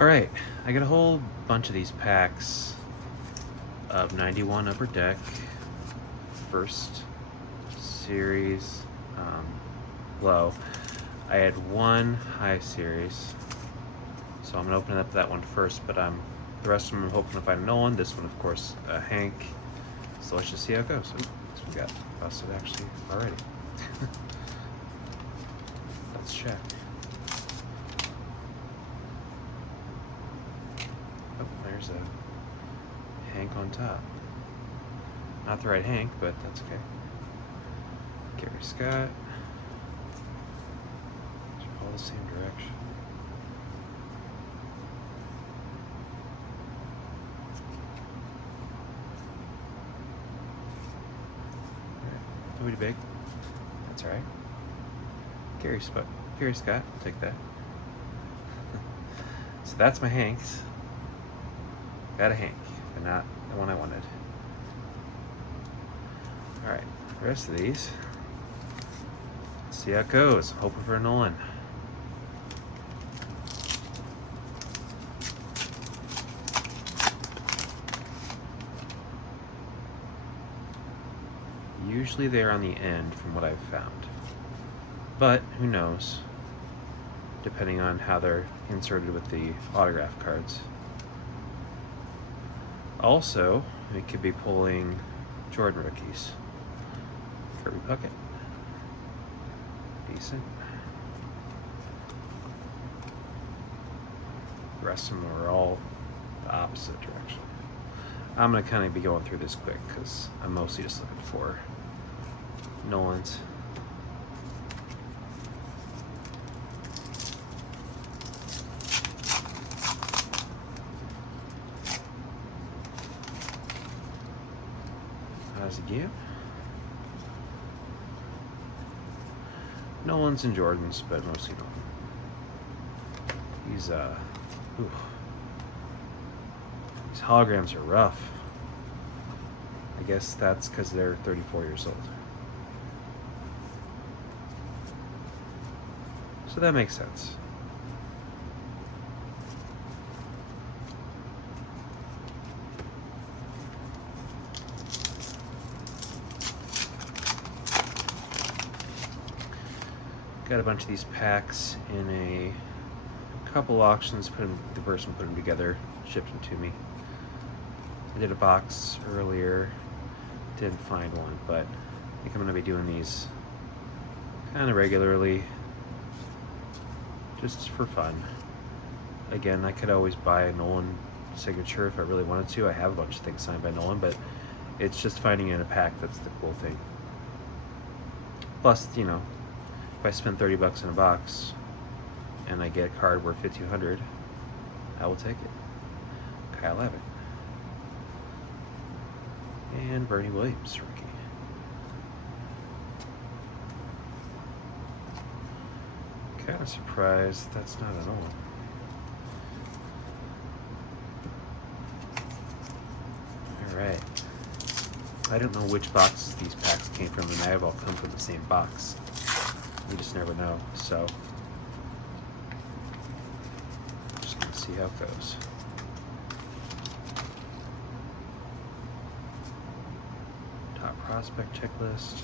Alright, I got a whole bunch of these packs of 91 Upper Deck, first series, low. I had one high series, so I'm going to open up that one first, but the rest of them I'm hoping to find a Nolan. This one, of course, Hank. So let's just see how it goes. Ooh, this one got busted actually already. Let's check. Oh, there's a Hank on top. Not the right Hank, but that's okay. Gary Scott. They're all the same direction. Nobody big. That's alright. Gary Scott. I'll take that. So that's my Hanks. Got a Hank, but not the one I wanted. Alright, the rest of these. Let's see how it goes. Hoping for a Nolan. Usually they're on the end from what I've found. But who knows? Depending on how they're inserted with the autograph cards. Also, we could be pulling Jordan rookies. Kirby Puckett. Decent. The rest of them are all the opposite direction. I'm going to kind of be going through this quick because I'm mostly just looking for Nolans. How does it give? Nolans and Jordans, but mostly Nolan. These holograms are rough. I guess that's because they're 34 years old. So that makes sense. Got a bunch of these packs in a couple auctions. The person put them together, shipped them to me. I did a box earlier, didn't find one, but I think I'm going to be doing these kind of regularly, just for fun. Again, I could always buy a Nolan signature if I really wanted to. I have a bunch of things signed by Nolan, but it's just finding it in a pack that's the cool thing. Plus, you know, if I spend $30 in a box and I get a card worth $5,200, I will take it. Kyle Abbott. And Bernie Williams, rookie. Kind of surprised that's not an Nolan. Alright. I don't know which boxes these packs came from. They may have all come from the same box. You just never know, so just gonna see how it goes. Top prospect checklist.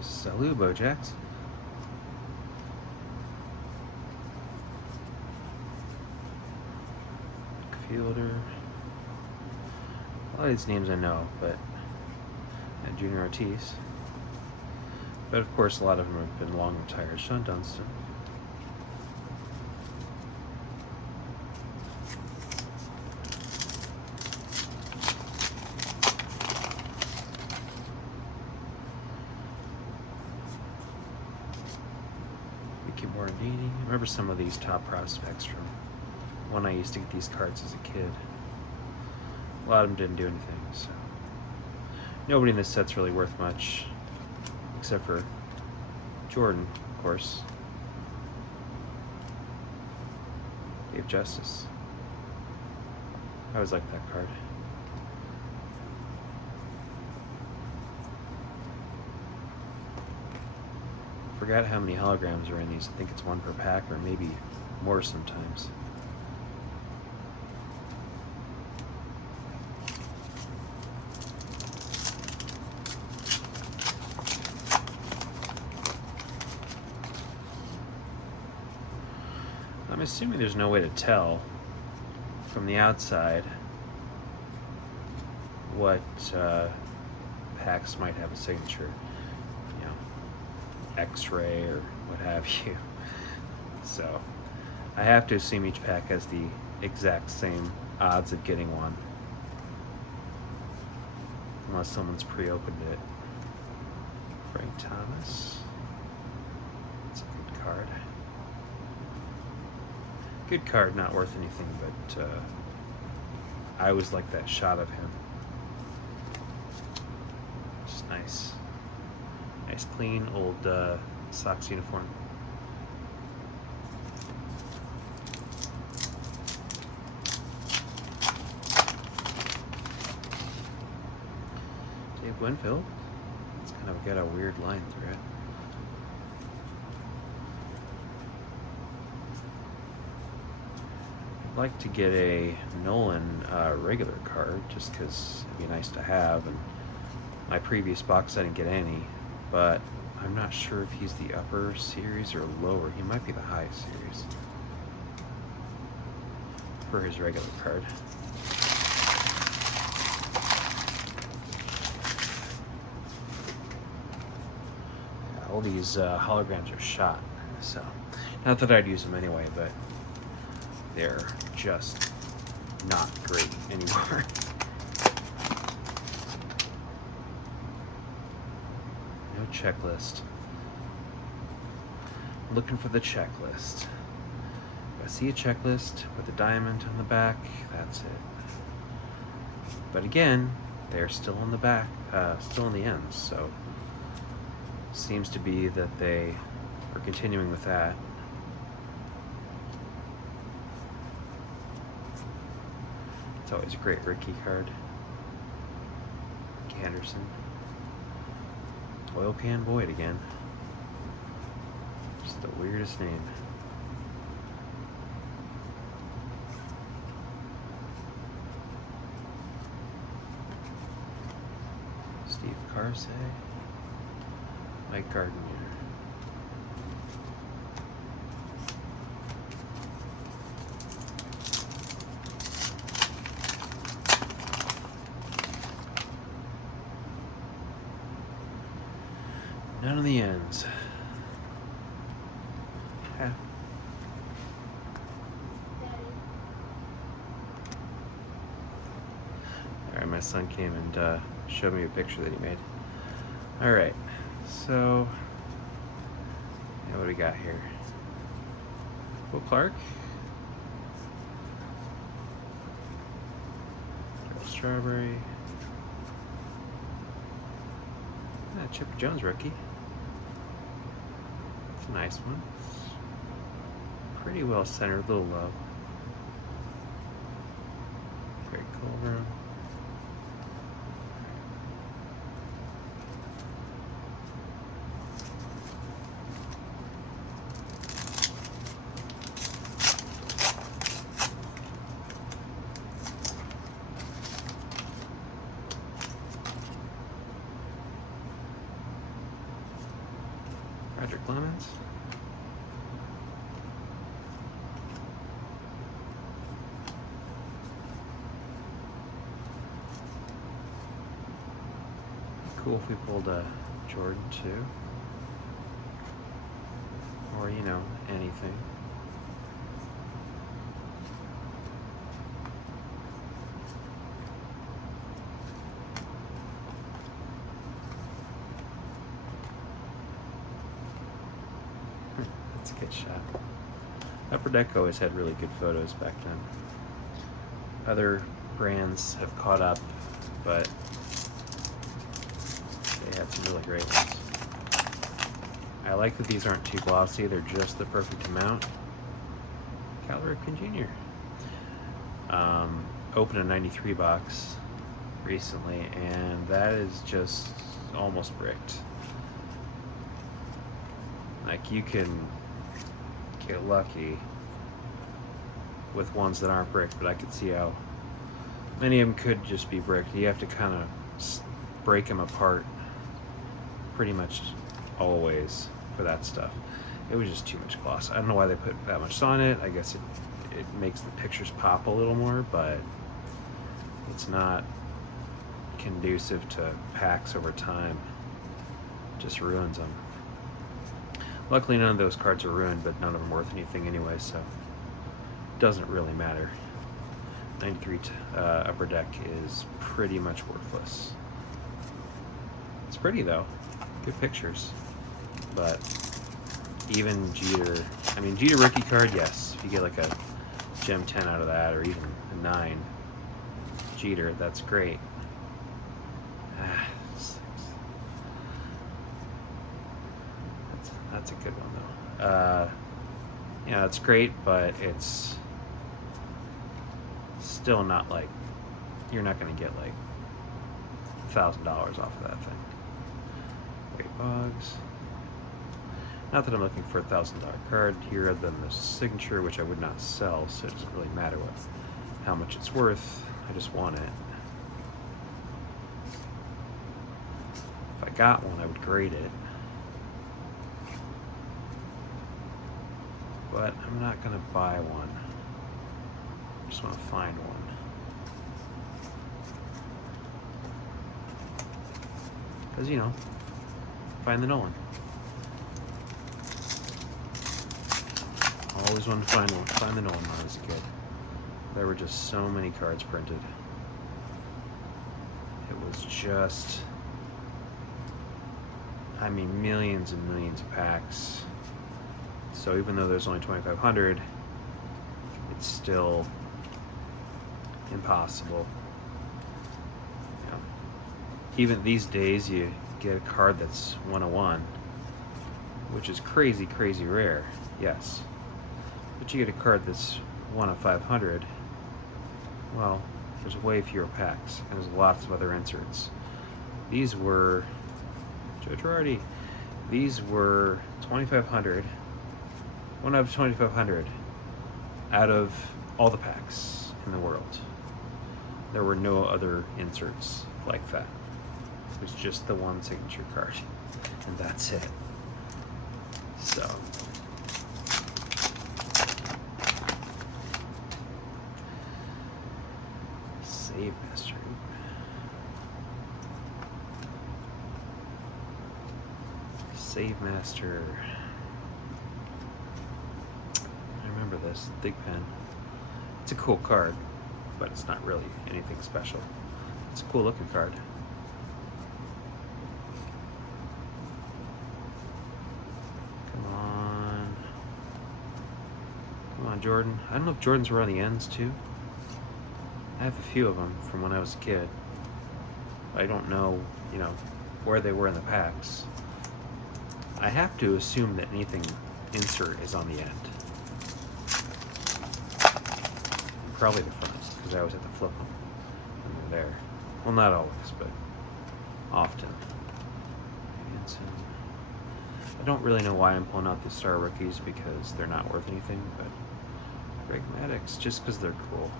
Salute, Bo Jackson. Fielder. A lot of these names I know, but and Junior Ortiz. But of course, a lot of them have been long retired. Sean Dunston. Ricky Morandini. I remember some of these top prospects from when I used to get these cards as a kid. A lot of them didn't do anything, so nobody in this set's really worth much, except for Jordan, of course. Dave Justice. I always liked that card. Forgot how many holograms are in these. I think it's one per pack, or maybe more sometimes. I'm assuming there's no way to tell from the outside what packs might have a signature, you know, X-ray or what have you. So I have to assume each pack has the exact same odds of getting one, unless someone's pre-opened it. Frank Thomas. That's a good card. Good card, not worth anything, but I always like that shot of him. Just nice. Nice, clean, old Sox uniform. Dave Winfield. It's kind of got a weird line through it. I'd like to get a Nolan regular card just because it'd be nice to have, and my previous box I didn't get any, but I'm not sure if he's the upper series or lower. He might be the high series for his regular card. Yeah, all these holograms are shot, so not that I'd use them anyway, but they're just not great anymore. No checklist. Looking for the checklist. If I see a checklist with a diamond on the back, that's it. But again, they're still on the back, still on the ends, so seems to be that they are continuing with that. It's always a great Ricky card. Ricky Henderson. Oil Can Boyd again. Just the weirdest name. Steve Carsey. Mike Gardner. None of the ends. Yeah. Alright, my son came and showed me a picture that he made. Alright, so yeah, what do we got here? Will Clark. Darryl Strawberry. Chipper Jones rookie. It's a nice one. Pretty well centered, a little low. Greg Colburn. Roger Clemens. Cool if we pulled a Jordan too. Or, you know, anything. That's a good shot. Upper Deck always had really good photos back then. Other brands have caught up, but they had some really great ones. I like that these aren't too glossy, they're just the perfect amount. Cal Ripken Jr. Opened a 93 box recently, and that is just almost bricked. Like, you can get lucky with ones that aren't bricked, but I could see how many of them could just be bricked. You have to kind of break them apart pretty much always for that stuff. It was just too much gloss. I don't know why they put that much on it. I guess it makes the pictures pop a little more, but it's not conducive to packs over time. Just ruins them. Luckily, none of those cards are ruined, but none of them are worth anything anyway, so it doesn't really matter. 93 Upper Deck is pretty much worthless. It's pretty, though. Good pictures. But even Jeter, I mean, Jeter rookie card, yes. If you get like a Gem 10 out of that, or even a 9 Jeter, that's great. That's a good one, though. Yeah, it's great, but it's still not like, you're not going to get like $1,000 off of that thing. Great Bugs. Not that I'm looking for a $1,000 card here other than the signature, which I would not sell, so it doesn't really matter how much it's worth. I just want it. If I got one, I would grade it. But I'm not going to buy one. I just want to find one. Because, you know, find the Nolan. Always wanted to find the Nolan when I was a kid. There were just so many cards printed. It was just, I mean, millions and millions of packs. So even though there's only 2,500, it's still impossible. You know, even these days, you get a card that's 101, which is crazy, crazy rare, yes. But you get a card that's 1 of 500, well, there's way fewer packs, and there's lots of other inserts. These were, Joe Girardi, these were 2,500, 1 out of 2,500 out of all the packs in the world. There were no other inserts like that. It was just the one signature card, and that's it. So, Save Master. Save Master. I remember this. Big Pen. It's a cool card, but it's not really anything special. It's a cool looking card. Come on. Come on, Jordan. I don't know if Jordans were on the ends too. I have a few of them from when I was a kid. I don't know, you know, where they were in the packs. I have to assume that anything insert is on the end. Probably the front, because I always have to flip them when they're there. Well, not always, but often. I don't really know why I'm pulling out the Star Rookies, because they're not worth anything, but Greg Maddux, just because they're cool.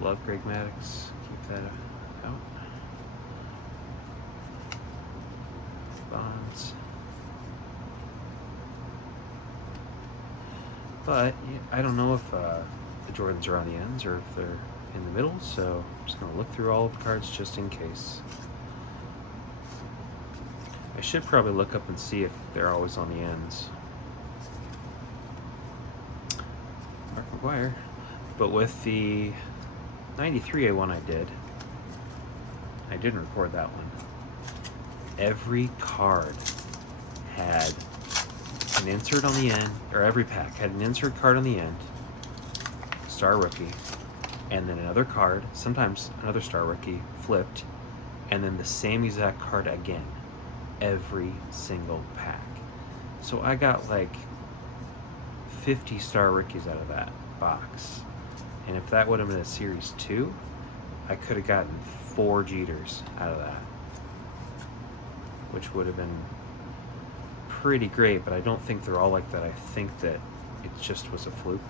Love Greg Maddux. Keep that out. Bonds. But I don't know if the Jordans are on the ends or if they're in the middle, so I'm just going to look through all of the cards just in case. I should probably look up and see if they're always on the ends. Mark McGuire. But with the 93 A1 I didn't record that one. Every card had an insert on the end, or every pack had an insert card on the end, Star Rookie, and then another card, sometimes another Star Rookie, flipped, and then the same exact card again. Every single pack. So I got like 50 Star Rookies out of that box. And if that would have been a Series 2, I could have gotten 4 Jeters out of that, which would have been pretty great, but I don't think they're all like that. I think that it just was a fluke.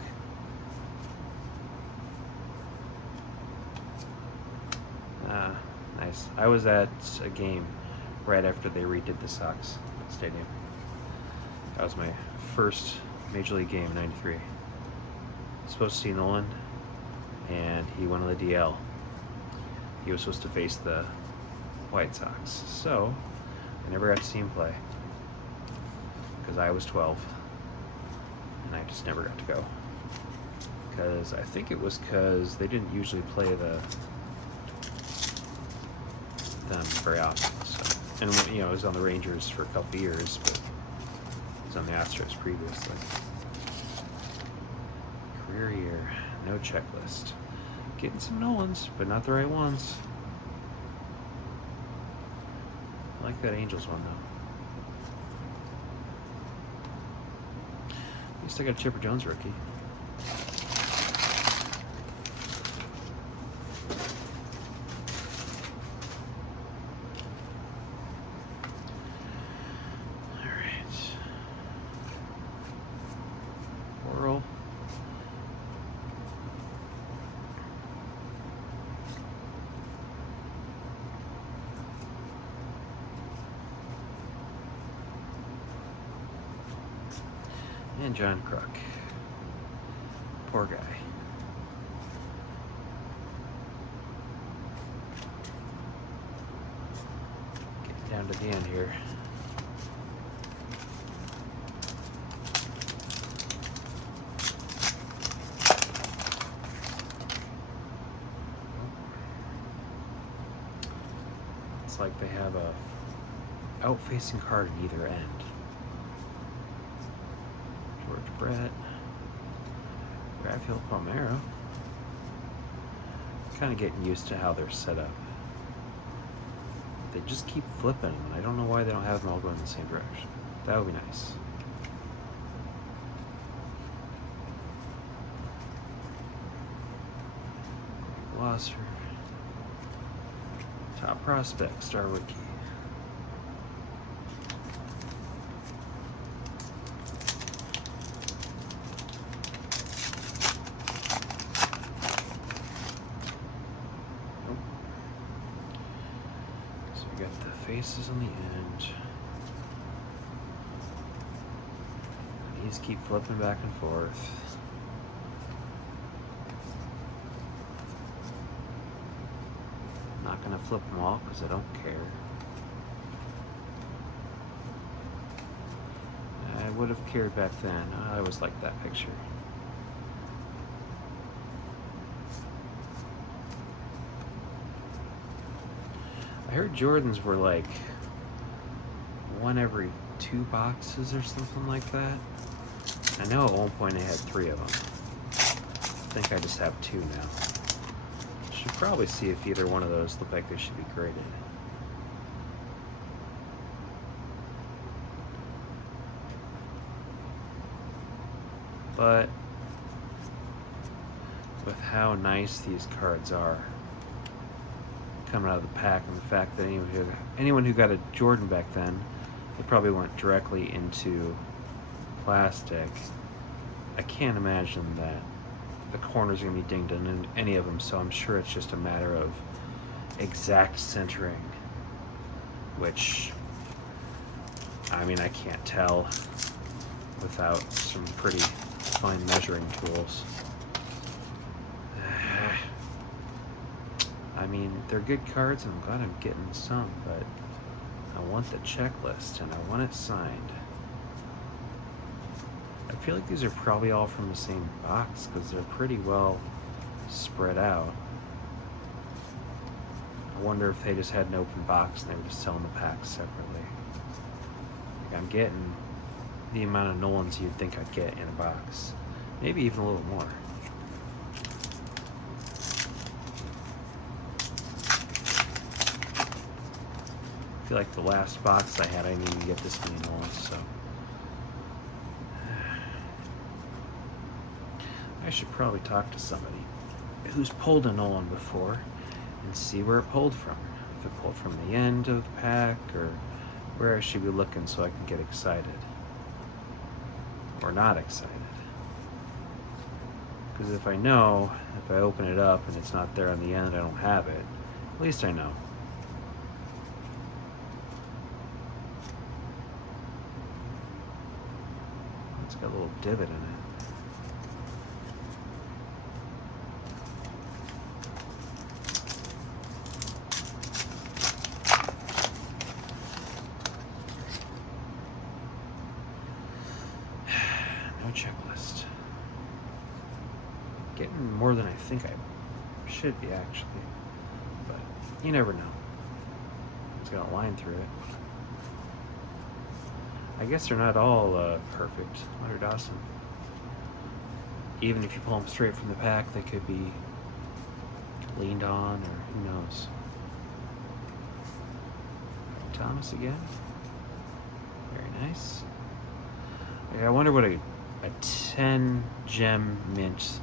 Nice. I was at a game right after they redid the Sox Stadium. That was my first Major League game, 93. Supposed to see Nolan, and he went on the DL. He was supposed to face the White Sox. So, I never got to see him play because I was 12, and I just never got to go. Because I think it was because they didn't usually play them very often. So, and you know, I was on the Rangers for a couple of years, but I was on the Astros previously. Career year, no checklist. Getting some Nolans, but not the right ones. I like that Angels one though. At least I got a Chipper Jones rookie. And John Kruk. Poor guy. Getting down to the end here. It's like they have a out-facing card at either end. Brett, Rafael Palmeiro. Kind of getting used to how they're set up. They just keep flipping them, and I don't know why they don't have them all going in the same direction. That would be nice. Glosser. Top prospect, star rookie. Faces on the end. These keep flipping back and forth. Not gonna flip them all because I don't care. I would have cared back then. I always liked that picture. I heard Jordans were like one every 2 boxes or something like that. I know at one point I had 3 of them. I think I just have 2 now. Should probably see if either one of those look like they should be graded. But with how nice these cards are coming out of the pack, and the fact that anyone who got a Jordan back then, they probably went directly into plastic. I can't imagine that the corners are going to be dinged in any of them, so I'm sure it's just a matter of exact centering, which, I mean, I can't tell without some pretty fine measuring tools. I mean, they're good cards, and I'm glad I'm getting some, but I want the checklist, and I want it signed. I feel like these are probably all from the same box, because they're pretty well spread out. I wonder if they just had an open box, and they were just selling the packs separately. Like, I'm getting the amount of Nolans you'd think I'd get in a box. Maybe even a little more. I feel like the last box I had, I didn't even get this many Nolans, so I should probably talk to somebody who's pulled a Nolan before and see where it pulled from. If it pulled from the end of the pack or where I should be looking so I can get excited. Or not excited. Because if I know, if I open it up and it's not there on the end, I don't have it, at least I know. It's got a little divot in it. No checklist. Getting more than I think I should be, actually. But you never know. It's got a line through it. I guess they're not all perfect. They're awesome. Even if you pull them straight from the pack, they could be leaned on, or who knows. Thomas again. Very nice. I wonder what a 10 gem mint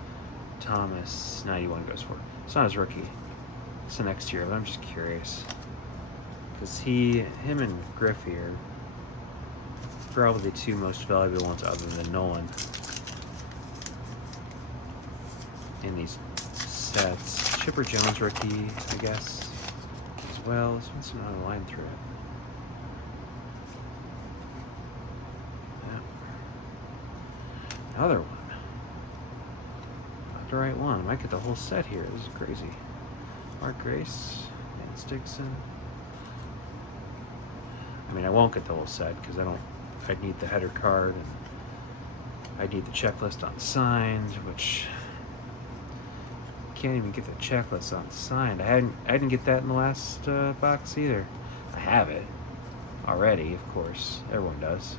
Thomas 91 goes for. It's not his rookie. It's the next year, but I'm just curious. Because him and Griffey are probably the two most valuable ones other than Nolan in these sets. Chipper Jones rookie, I guess, as well. This one's not a line through it. Yeah. Another one. Not the right one. I might get the whole set here. This is crazy. Mark Grace, Vance Dixon. I mean, I won't get the whole set because I'd need the header card and I'd need the checklist unsigned, which can't even get the checklist unsigned. I didn't get that in the last box either. I have it already, of course. Everyone does.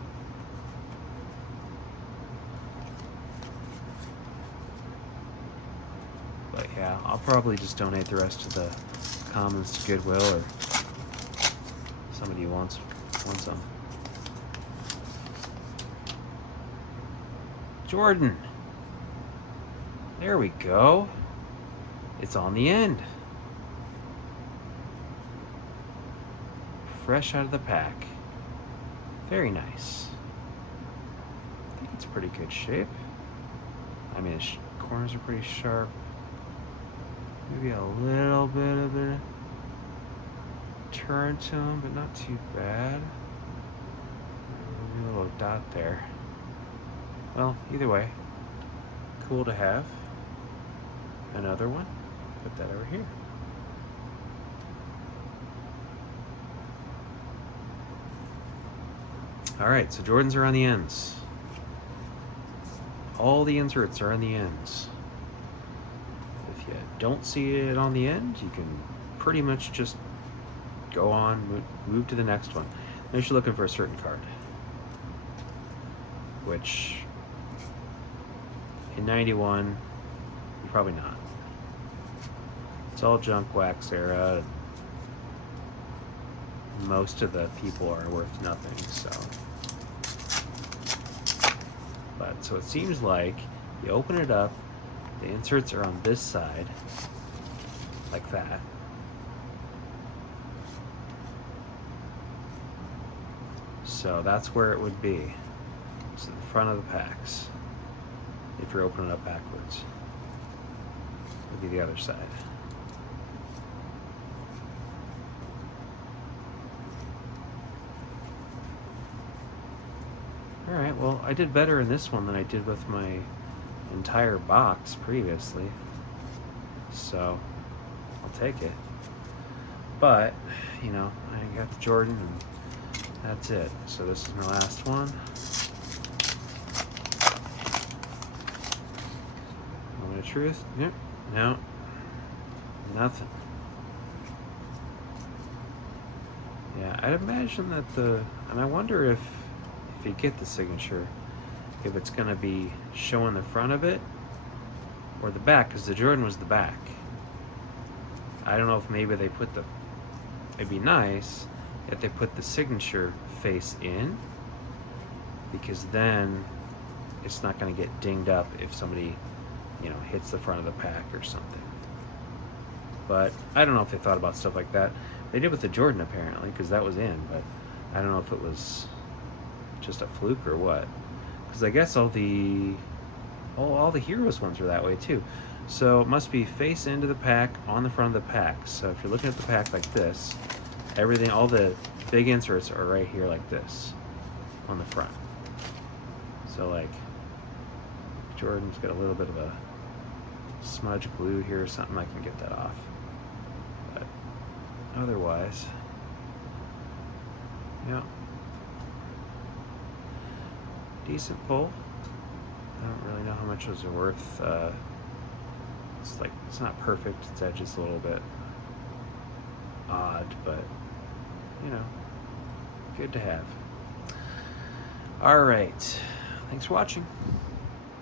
But yeah, I'll probably just donate the rest of the commons to Goodwill, or somebody who wants them. Jordan. There we go. It's on the end. Fresh out of the pack. Very nice. I think it's pretty good shape. I mean, the corners are pretty sharp. Maybe a little bit of a turn to them, but not too bad. Maybe a little dot there. Well, either way, cool to have. Another one. Put that over here. All right, so Jordans are on the ends. All the inserts are on the ends. If you don't see it on the end, you can pretty much just go on, move to the next one. Unless you're looking for a certain card, which in 91, you're probably not. It's all junk wax era. Most of the people are worth nothing, so. But so it seems like you open it up, the inserts are on this side, like that. So that's where it would be. It's in the front of the packs. If you're opening it up backwards, it would be the other side. Alright, well, I did better in this one than I did with my entire box previously. So, I'll take it. But, you know, I got the Jordan and that's it. So this is my last one. Moment of truth? Nope. No. Nothing. Yeah, I'd imagine that and I wonder if you get the signature, if it's going to be showing the front of it or the back, because the Jordan was the back. I don't know if maybe they put it'd be nice if they put the signature face in, because then it's not going to get dinged up if somebody, you know, hits the front of the pack or something. But I don't know if they thought about stuff like that. They did with the Jordan apparently, because that was in, but I don't know if it was just a fluke or what. Because I guess all the Heroes ones are that way too. So it must be face into the pack on the front of the pack. So if you're looking at the pack like this, everything, all the big inserts are right here like this on the front. So like Jordan's got a little bit of a smudge glue here or something, I can get that off. But otherwise, yeah, decent pull. I don't really know how much those are worth. It's not perfect. Its edge is a little bit odd, but you know, good to have. All right, thanks for watching.